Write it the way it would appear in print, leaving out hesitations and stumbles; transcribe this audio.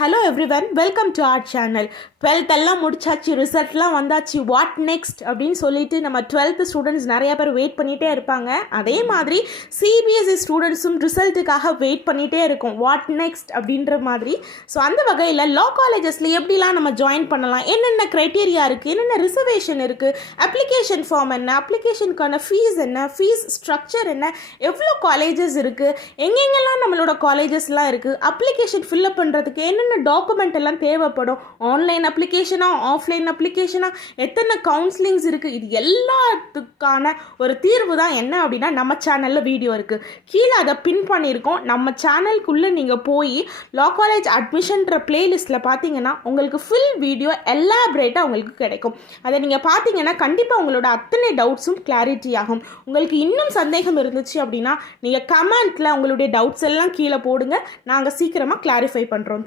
Hello everyone, welcome to R channel. 12th எல்லாம் முடிச்சாச்சு, ரிசல்ட்லாம் வந்தாச்சு. வாட் நெக்ஸ்ட் அப்படின்னு சொல்லிட்டு நம்ம 12th ஸ்டூடெண்ட்ஸ் நிறைய பேர் வெயிட் பண்ணிகிட்டே இருப்பாங்க. அதே மாதிரி சிபிஎஸ்சி ஸ்டூடெண்ட்ஸும் ரிசல்ட்டுக்காக வெயிட் பண்ணிகிட்டே இருக்கும், வாட் நெக்ஸ்ட் அப்படின்ற மாதிரி. ஸோ அந்த வகையில் லா காலேஜஸில் எப்படிலாம் நம்ம ஜாயின் பண்ணலாம், என்னென்ன க்ரைட்டீரியா இருக்குது, என்னென்ன ரிசர்வேஷன் இருக்குது, அப்ளிகேஷன் ஃபார்ம் என்ன, அப்ளிகேஷனுக்கான ஃபீஸ் என்ன, ஃபீஸ் ஸ்ட்ரக்சர் என்ன, எவ்வளோ காலேஜஸ் இருக்குது, எங்கெங்கெல்லாம் நம்மளோட காலேஜஸ்லாம் இருக்குது, அப்ளிகேஷன் ஃபில்அப் பண்ணுறதுக்கு என்னென்ன டாக்குமெண்ட் எல்லாம் தேவைப்படும், ஆன்லைன் அப்ளிகேஷனா ஆஃப்லைன் அப்ளிகேஷனா, எத்தனை கவுன்சிலிங்ஸ் இருக்குது, இது எல்லாத்துக்கான ஒரு தீர்வு தான் என்ன அப்படின்னா நம்ம சேனலில் வீடியோ இருக்குது. கீழே அதை பின் பண்ணியிருக்கோம். நம்ம சேனலுக்குள்ளே நீங்கள் போய் லா காலேஜ் அட்மிஷன்ற பிளேலிஸ்ட்டில் பார்த்தீங்கன்னா உங்களுக்கு ஃபுல் வீடியோ எலாபரேட்டாக உங்களுக்கு கிடைக்கும். அதை நீங்கள் பார்த்தீங்கன்னா கண்டிப்பாக உங்களோட அத்தனை டவுட்ஸும் கிளாரிட்டி ஆகும். உங்களுக்கு இன்னும் சந்தேகம் இருந்துச்சு அப்படின்னா நீங்கள் கமெண்ட்டில் உங்களுடைய டவுட்ஸ் எல்லாம் கீழே போடுங்க, நாங்கள் சீக்கிரமாக கிளாரிஃபை பண்ணுறோம்.